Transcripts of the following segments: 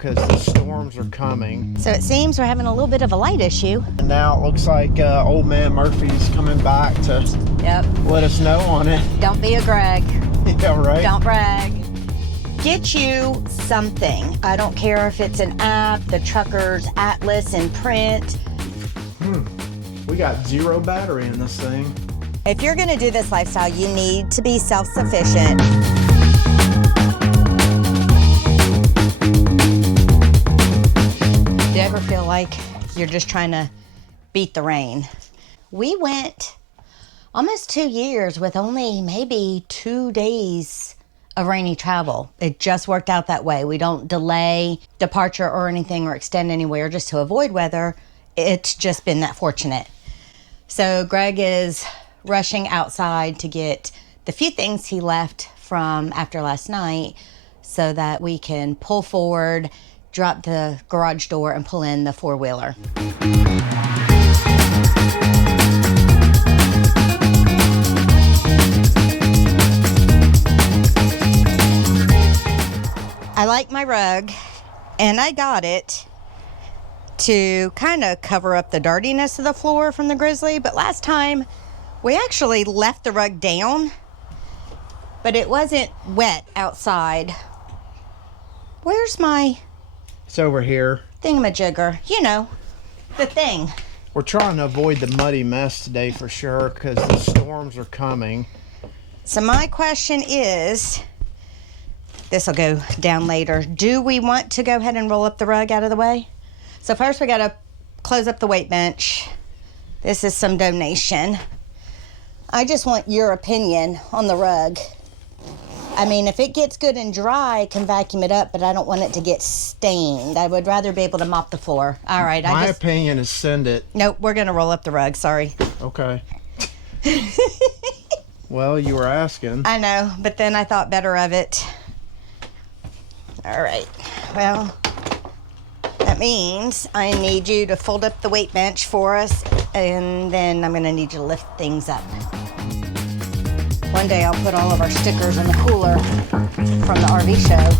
because the storms are coming. So it seems we're having a little bit of a light issue. And now it looks like old man Murphy's coming back to let us know on it. Don't be a Greg. Yeah, right? Don't brag. Get you something. I don't care if it's an app, the Trucker's Atlas in print. We got 0 battery in this thing. If you're gonna do this lifestyle, you need to be self-sufficient. Do you ever feel like you're just trying to beat the rain? We went almost 2 years with only maybe 2 days of rainy travel. It just worked out that way. We don't delay departure or anything or extend anywhere just to avoid weather. It's just been that fortunate. So Greg is rushing outside to get the few things he left from after last night so that we can pull forward, drop the garage door, and pull in the four-wheeler. I like my rug, and I got it to kind of cover up the dirtiness of the floor from the grizzly, but last time we actually left the rug down, but it wasn't wet outside. Where's my... It's over here. thingamajigger? You know, the thing. We're trying to avoid the muddy mess today for sure because the storms are coming. So my question is, this will go down later, do we want to go ahead and roll up the rug out of the way? So first we gotta close up the weight bench. This is some donation. I just want your opinion on the rug. I mean, if it gets good and dry, I can vacuum it up, but I don't want it to get stained. I would rather be able to mop the floor. All right, My opinion is send it. Nope, we're gonna roll up the rug, sorry. Okay. Well, you were asking. I know, but then I thought better of it. All right, well, that means I need you to fold up the weight bench for us, and then I'm gonna need you to lift things up. One day I'll put all of our stickers in the cooler from the RV show.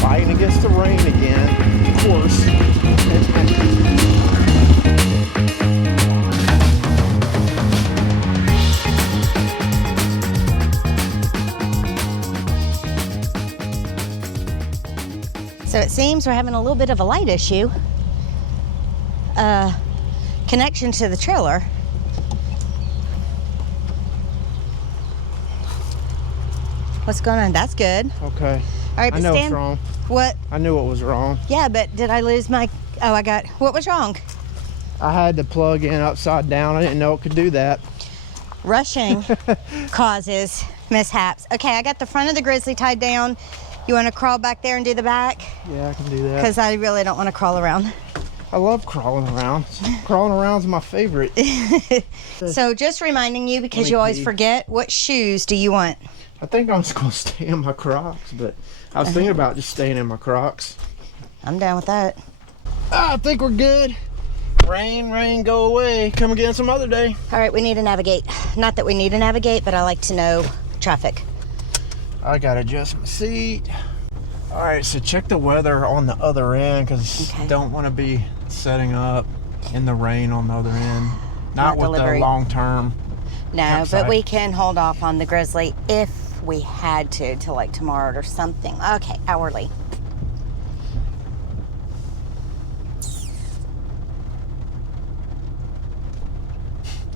Fighting against the rain again, of course. So it seems we're having a little bit of a light issue. Connection to the trailer. What's going on? That's good. Okay. All right, but I know Stan, it's wrong. What? I knew it was wrong. Yeah, but did I lose my... Oh, I got... What was wrong? I had the plug in upside down. I didn't know it could do that. Rushing causes mishaps. Okay, I got the front of the grizzly tied down. You want to crawl back there and do the back? Yeah, I can do that. Because I really don't want to crawl around. I love crawling around. Crawling around's my favorite. So just reminding you, because you always forget, what shoes do you want? I think I'm just going to stay in my Crocs, but I was thinking about just staying in my Crocs. I'm down with that. I think we're good. Rain, go away. Come again some other day. All right, we need to navigate. Not that we need to navigate, but I like to know traffic. I got to adjust my seat. All right, so check the weather on the other end because don't want to be setting up in the rain on the other end. Not with the long term. No, campsite. But we can hold off on the grizzly if we had to till like tomorrow or something. Okay, hourly.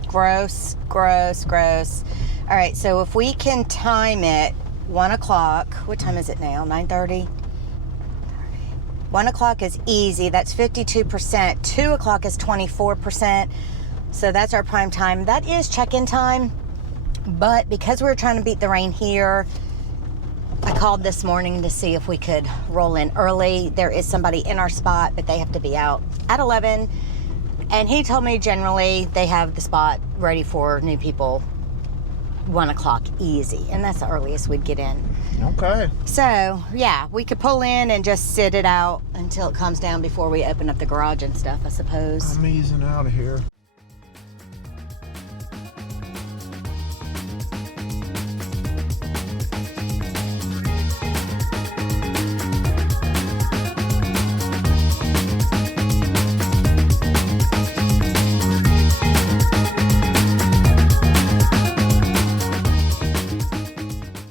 Gross. All right, so if we can time it 1 o'clock, what time is it now? 9:30? 1 o'clock is easy, that's 52%. 2 o'clock is 24%. So that's our prime time. That is check-in time, but because we're trying to beat the rain here, I called this morning to see if we could roll in early. There is somebody in our spot, but they have to be out at 11. And he told me generally they have the spot ready for new people 1 o'clock easy, and that's the earliest we'd get in. Okay. So yeah, we could pull in and just sit it out until it calms down before we open up the garage and stuff, I suppose. I'm easing out of here.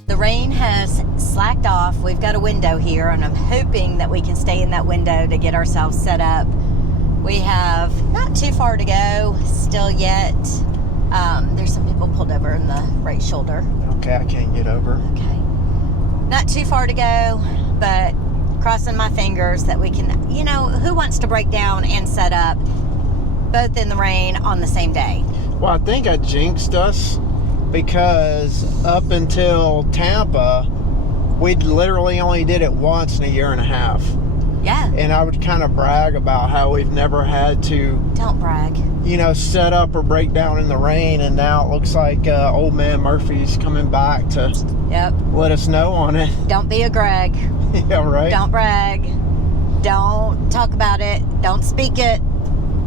The rain has slacked off. We've got a window here, and I'm hoping that we can stay in that window to get ourselves set up. We have not too far to go still yet. There's some people pulled over in the right shoulder. Okay, I can't get over. Okay. Not too far to go, but crossing my fingers that we can, who wants to break down and set up both in the rain on the same day? Well, I think I jinxed us because up until Tampa, we literally only did it once in a year and a half. Yeah. And I would kind of brag about how we've never had to, Don't brag. set up or break down in the rain. And now it looks like old man Murphy's coming back to let us know on it. Don't be a Greg. Yeah, right. Don't brag. Don't talk about it. Don't speak it.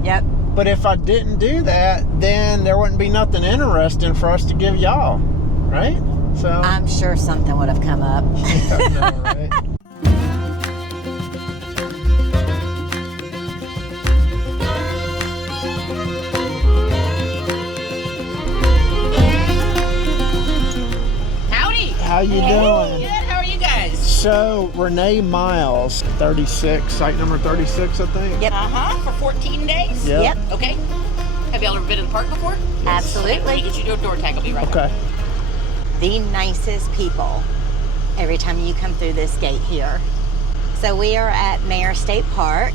Yep. But if I didn't do that, then there wouldn't be nothing interesting for us to give y'all, right? So I'm sure something would have come up. Yeah, I know, right? Howdy. How you doing? Good. How are you guys? So Renee Miles, 36, site number 36, I think. Yep. For 14 days. Yep. Okay. Have y'all ever been in the park before? Absolutely. Get your door tag. I'll be right back. Okay. The nicest people every time you come through this gate here. So we are at Meaher State Park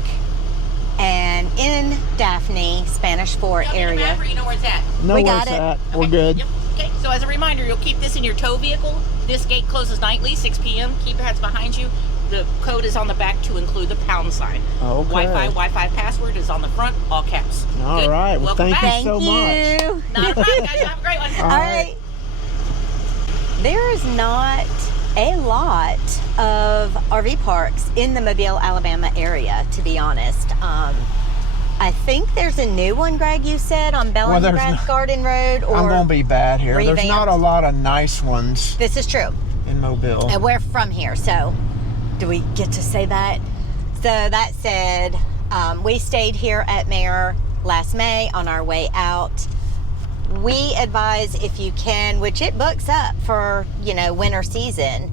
and in Daphne, Spanish Fort Y'all need a area. map, or you know where it's at? No, We where's got it. that? Okay. We're good. Yep. Okay. So as a reminder, you'll keep this in your tow vehicle. This gate closes nightly, 6 p.m. Keypad's behind you. The code is on the back to include the pound sign. Okay. Wi-Fi password is on the front, all caps. All Good. right. Well, Welcome thank back. you so much. Not a problem, guys. Have a great one. All All right. right. There is not a lot of RV parks in the Mobile, Alabama area, to be honest. I think there's a new one, Greg, you said, on Well, there's Bellingrath not- Garden Road. Or I'm going to be bad here. There's revamped. not a lot of nice ones This is true. in Mobile. And we're from here, so do we get to say that? So that said, we stayed here at Meaher last May on our way out. We advise, if you can, which it books up for, winter season,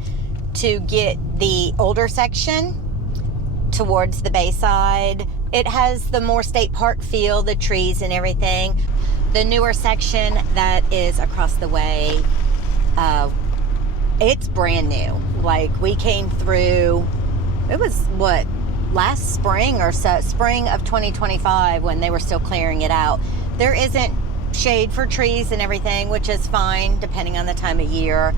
to get the older section towards the Bayside. It has the more state park feel, the trees and everything. The newer section that is across the way, it's brand new. Like, we came through, it was last spring or so, spring of 2025, when they were still clearing it out. There isn't shade for trees and everything, which is fine depending on the time of year.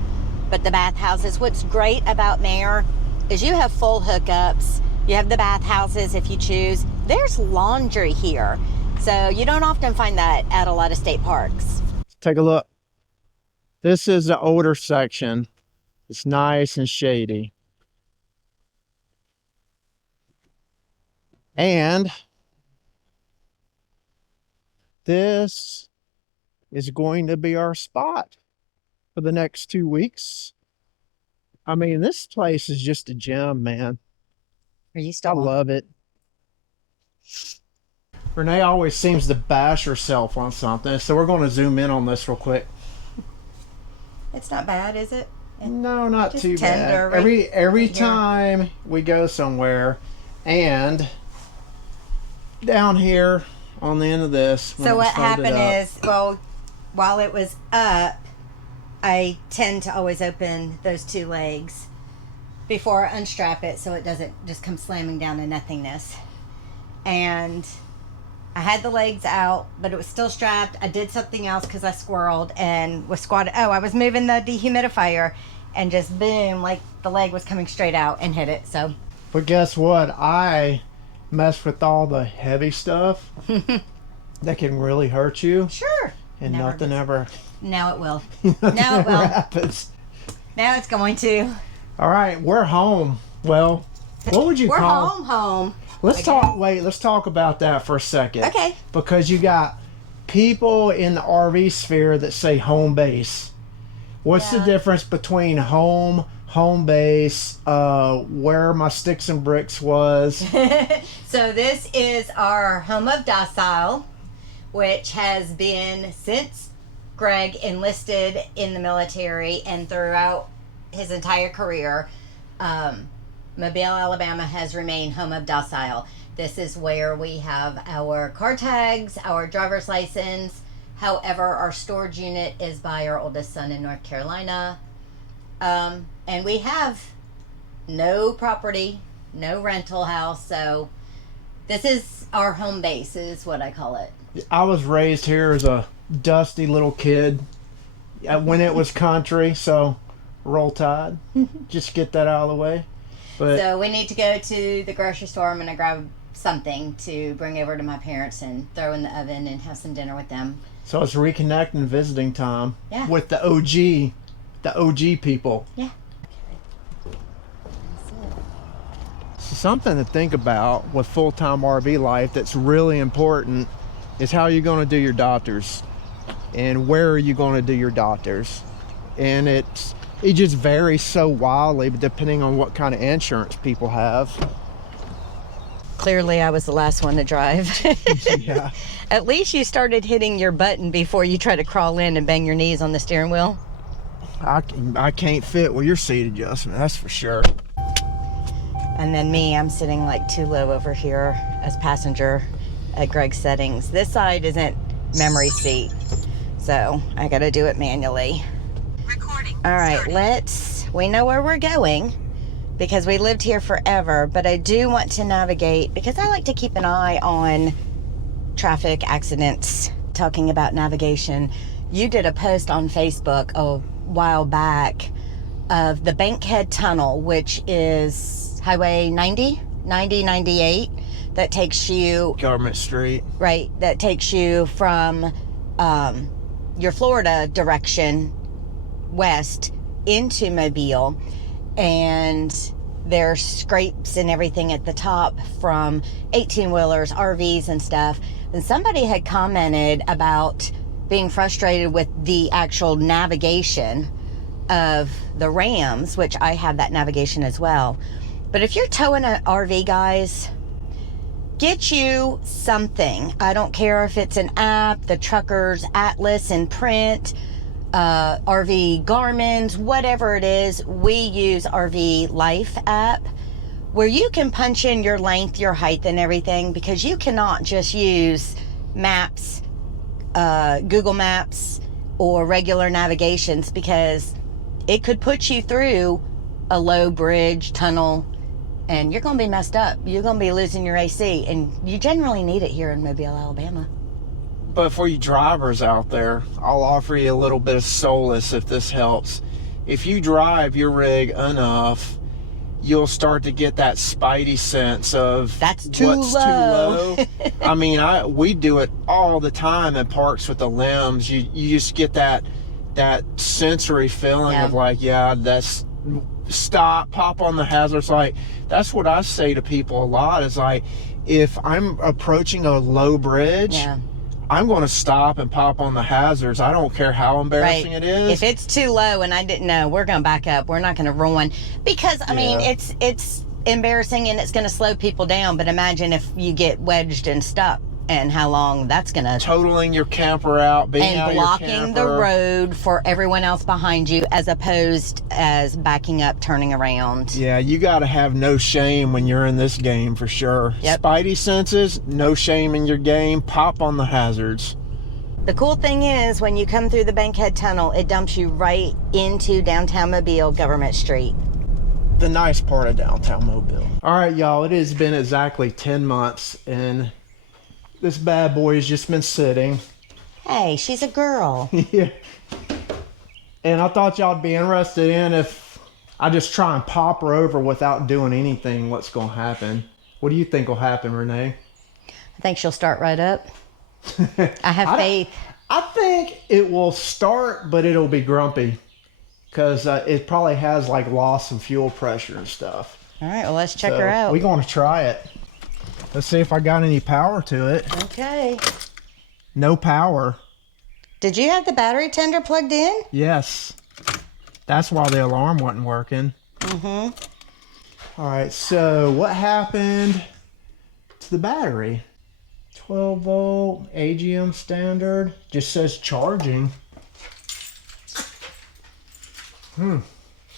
But the bathhouses, what's great about Meaher is you have full hookups. You have the bathhouses if you choose. There's laundry here. So you don't often find that at a lot of state parks. Take a look. This is the older section. It's nice and shady. And this is going to be our spot for the next 2 weeks. I mean, this place is just a gem, man. Are you I still on? love it. Renee always seems to bash herself on something, so we're going to zoom in on this real quick. It's not bad, is it? No, not Just too tender, bad. right Every here. time we go somewhere, and down here on the end of this. when So it's what folded happened up- is, well, while it was up, I tend to always open those two legs before I unstrap it so it doesn't just come slamming down to nothingness. And I had the legs out, but it was still strapped. I did something else because I squirreled and was squatted. Oh, I was moving the dehumidifier and just boom, like the leg was coming straight out and hit it. So But guess what? I mess with all the heavy stuff that can really hurt you. sure. And nothing ever. Now it will. Now it will. Happens. Now it's going to. All right, we're home. Well, what would you call? We're home. Let's talk. Wait, let's talk about that for a second. Okay. Because you got people in the RV sphere that say home base. What's the difference between home base, where my sticks and bricks was? So this is our home of docile, which has been since Greg enlisted in the military and throughout his entire career. Mobile, Alabama has remained home of docile. This is where we have our car tags, our driver's license. However, our storage unit is by our oldest son in North Carolina. And we have no property, no rental house. So this is our home base, is what I call it. I was raised here as a dusty little kid when it was country. So roll tide. Just get that out of the way. But so we need to go to the grocery store. I'm going to grab something to bring over to my parents and throw in the oven and have some dinner with them. So it's reconnecting, visiting time with the OG people. Yeah. Something to think about with full-time RV life that's really important is how you're going to do your doctors and where are you going to do your doctors. And it just varies so wildly depending on what kind of insurance people have. Clearly, I was the last one to drive. Yeah. At least you started hitting your button before you try to crawl in and bang your knees on the steering wheel. I can't fit with your seat adjustment, that's for sure. And then me, I'm sitting like too low over here as passenger at Greg's settings. This side isn't memory seat, so I gotta do it manually. Recording. All right, we know where we're going because we lived here forever, but I do want to navigate because I like to keep an eye on traffic accidents. Talking about navigation, you did a post on Facebook a while back of the Bankhead Tunnel, which is Highway 98, that takes you... Government Street. Right, that takes you from your Florida direction west into Mobile, and there's scrapes and everything at the top from 18-wheelers, RVs and stuff. And somebody had commented about being frustrated with the actual navigation of the Rams, which I have that navigation as well. But if you're towing an RV, guys, get you something. I don't care if it's an app, the Trucker's Atlas in print, RV Garmin's, whatever it is. We use RV Life app where you can punch in your length, your height and everything, because you cannot just use maps, Google Maps or regular navigations, because it could put you through a low bridge, tunnel, and you're going to be messed up. You're going to be losing your AC, and you generally need it here in Mobile, Alabama. But for you drivers out there, I'll offer you a little bit of solace if this helps. If you drive your rig enough, you'll start to get that spidey sense of that's too what's low. Too low. I mean, we do it all the time in parks with the limbs. You just get that sensory feeling of like, yeah, that's stop, pop on the hazards light. That's what I say to people a lot is like, if I'm approaching a low bridge, I'm going to stop and pop on the hazards. I don't care how embarrassing it is. If it's too low and I didn't know, we're going to back up. We're not going to ruin, because I mean, it's embarrassing and it's going to slow people down. But imagine if you get wedged and stuck, and how long that's going to... Totaling your camper out, being out and blocking the road for everyone else behind you, as opposed as backing up, turning around. Yeah, you got to have no shame when you're in this game for sure. Yep. Spidey senses, no shame in your game. Pop on the hazards. The cool thing is, when you come through the Bankhead Tunnel, it dumps you right into downtown Mobile, Government Street. The nice part of downtown Mobile. All right, y'all, it has been exactly 10 months, and this bad boy has just been sitting. Hey, she's a girl. Yeah. And I thought y'all would be interested in if I just try and pop her over without doing anything, what's going to happen. What do you think will happen, Renee? I think she'll start right up. I have faith. I think it will start, but it'll be grumpy because it probably has like loss of fuel pressure and stuff. All right, well, let's check her out. We're going to try it. Let's see if I got any power to it. Okay. No power. Did you have the battery tender plugged in? Yes. That's why the alarm wasn't working. Mm-hmm. All right, so what happened to the battery? 12 volt, AGM standard. Just says charging.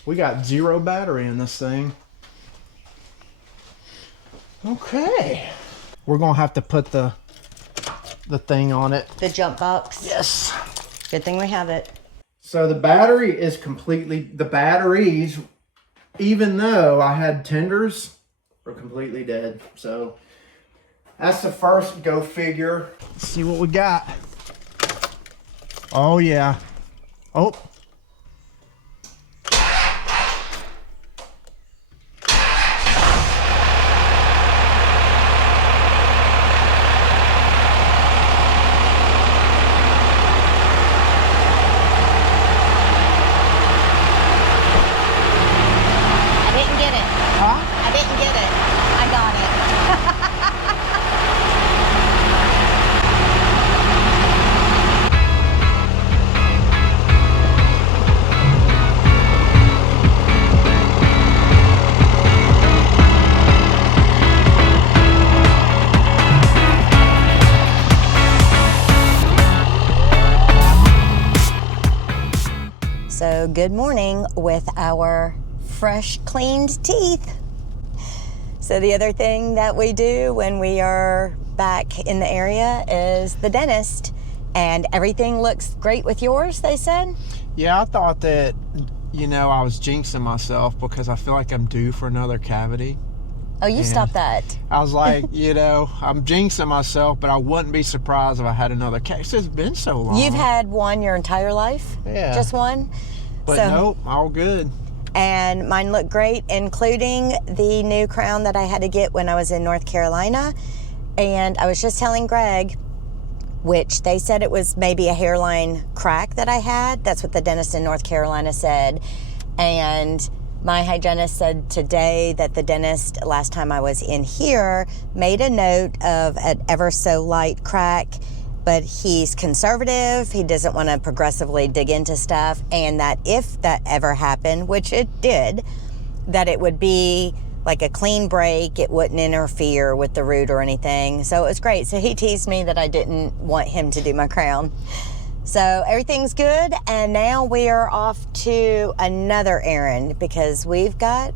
We got 0 battery in this thing. Okay. We're going to have to put the thing on it. The jump box. Yes. Good thing we have it. So the battery is the batteries, even though I had tenders, are completely dead. So that's the first go figure. Let's see what we got. Oh yeah. Oh. So good morning with our fresh cleaned teeth. So the other thing that we do when we are back in the area is the dentist, and everything looks great with yours, they said? Yeah, I thought that, I was jinxing myself because I feel like I'm due for another cavity. Oh, you stopped that. I was like, I'm jinxing myself, but I wouldn't be surprised if I had another case. It's been so long. You've had one your entire life? Yeah. Just one? But nope, all good. And mine look great, including the new crown that I had to get when I was in North Carolina. And I was just telling Greg, which they said it was maybe a hairline crack that I had. That's what the dentist in North Carolina said. And my hygienist said today that the dentist, last time I was in here, made a note of an ever so light crack, but he's conservative. He doesn't want to progressively dig into stuff, and that if that ever happened, which it did, that it would be like a clean break. It wouldn't interfere with the root or anything. So it was great. So he teased me that I didn't want him to do my crown. So everything's good, and now we are off to another errand because we've got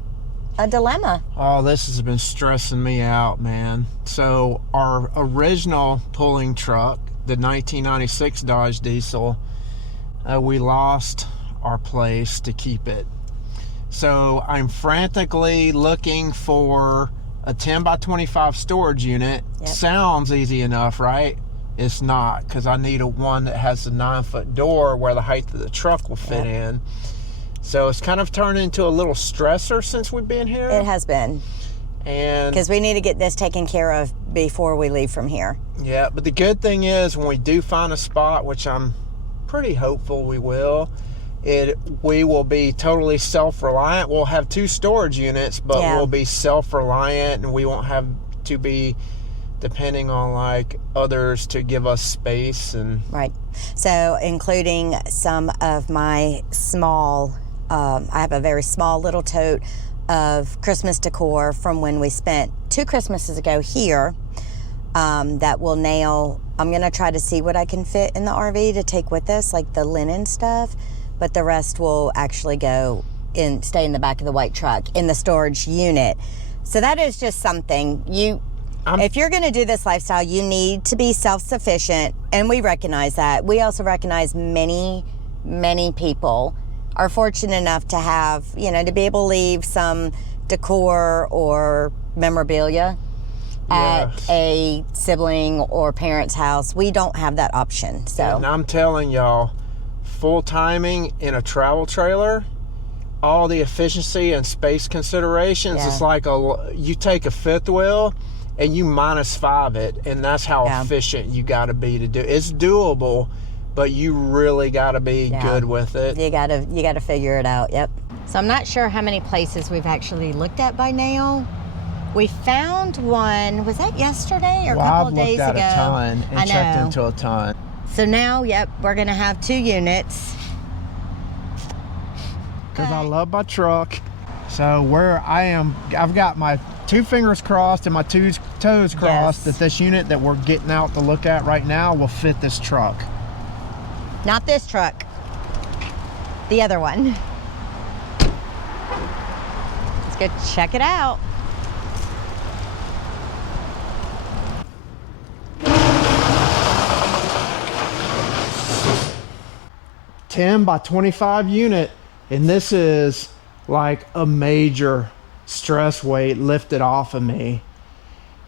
a dilemma. Oh, this has been stressing me out, man. So our original pulling truck, the 1996 Dodge Diesel, we lost our place to keep it. So I'm frantically looking for a 10 by 25 storage unit. Yep. Sounds easy enough, right? It's not, because I need one that has a 9-foot door where the height of the truck will fit in. So it's kind of turned into a little stressor since we've been here. It has been. And because we need to get this taken care of before we leave from here. Yeah, but the good thing is when we do find a spot, which I'm pretty hopeful we will, we will be totally self-reliant. We'll have 2 storage units, but we'll be self-reliant, and we won't have to be depending on like others to give us space. And right. So including some of my small, I have a very small little tote of Christmas decor from when we spent 2 Christmases ago here, that will now, I'm going to try to see what I can fit in the RV to take with us, like the linen stuff, but the rest will actually stay in the back of the white truck in the storage unit. So that is just something if you're going to do this lifestyle, you need to be self-sufficient, and we recognize that. We also recognize many, many people are fortunate enough to have, to be able to leave some decor or memorabilia at a sibling or parent's house. We don't have that option. So, and I'm telling y'all, full timing in a travel trailer, all the efficiency and space considerations, it's like you take a fifth wheel and you -5 it, and that's how efficient you got to be to do. It's doable, but you really got to be good with it. You gotta figure it out. Yep. So I'm not sure how many places we've actually looked at by now. We found one. Was that yesterday or a couple of days ago? I've looked at a ton and checked into a ton. So now, yep, we're gonna have 2 units. Because I love my truck. So where I am, I've got my 2 fingers crossed and my 2 toes crossed that this unit that we're getting out to look at right now will fit this truck. Not this truck. The other one. Let's go check it out. $10 by $25 unit, and this is like a major stress weight lifted off of me.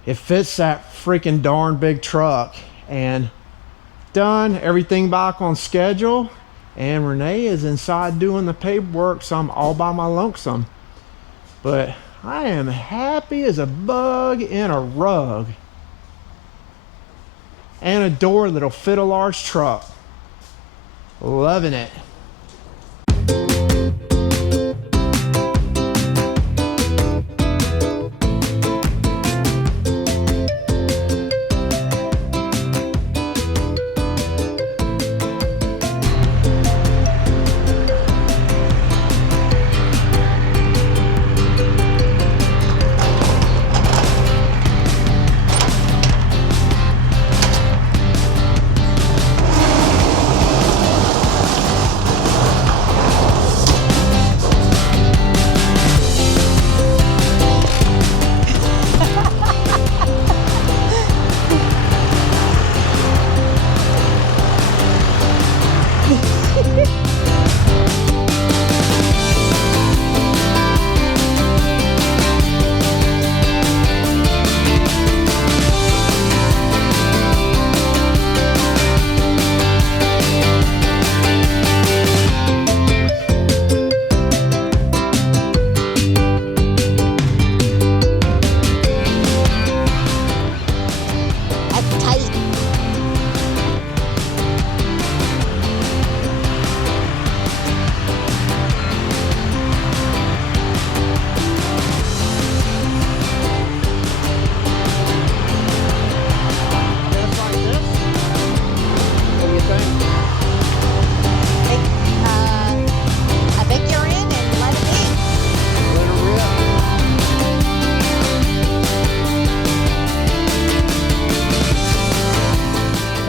It fits that freaking darn big truck, and done everything back on schedule, and Renee is inside doing the paperwork, so I'm all by my lonesome. But I am happy as a bug in a rug, and a door that'll fit a large truck. Loving it.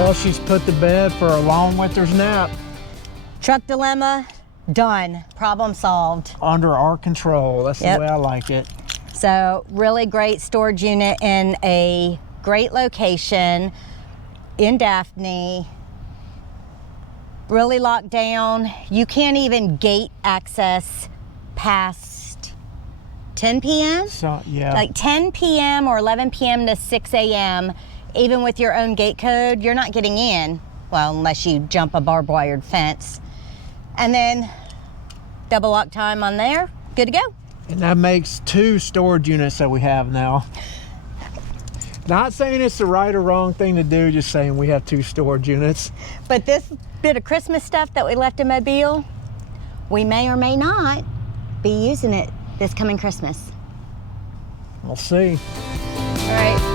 Well, she's put to bed for a long winter's nap. Truck dilemma, done. Problem solved. Under our control. That's the way I like it. So really great storage unit in a great location in Daphne. Really locked down. You can't even gate access past 10 p.m. So, yeah. Like 10 p.m. or 11 p.m. to 6 a.m. Even with your own gate code, you're not getting in. Well, unless you jump a barbed wired fence. And then double lock time on there, good to go. And that makes 2 storage units that we have now. Not saying it's the right or wrong thing to do, just saying we have 2 storage units. But this bit of Christmas stuff that we left in Mobile, we may or may not be using it this coming Christmas. We'll see. All right.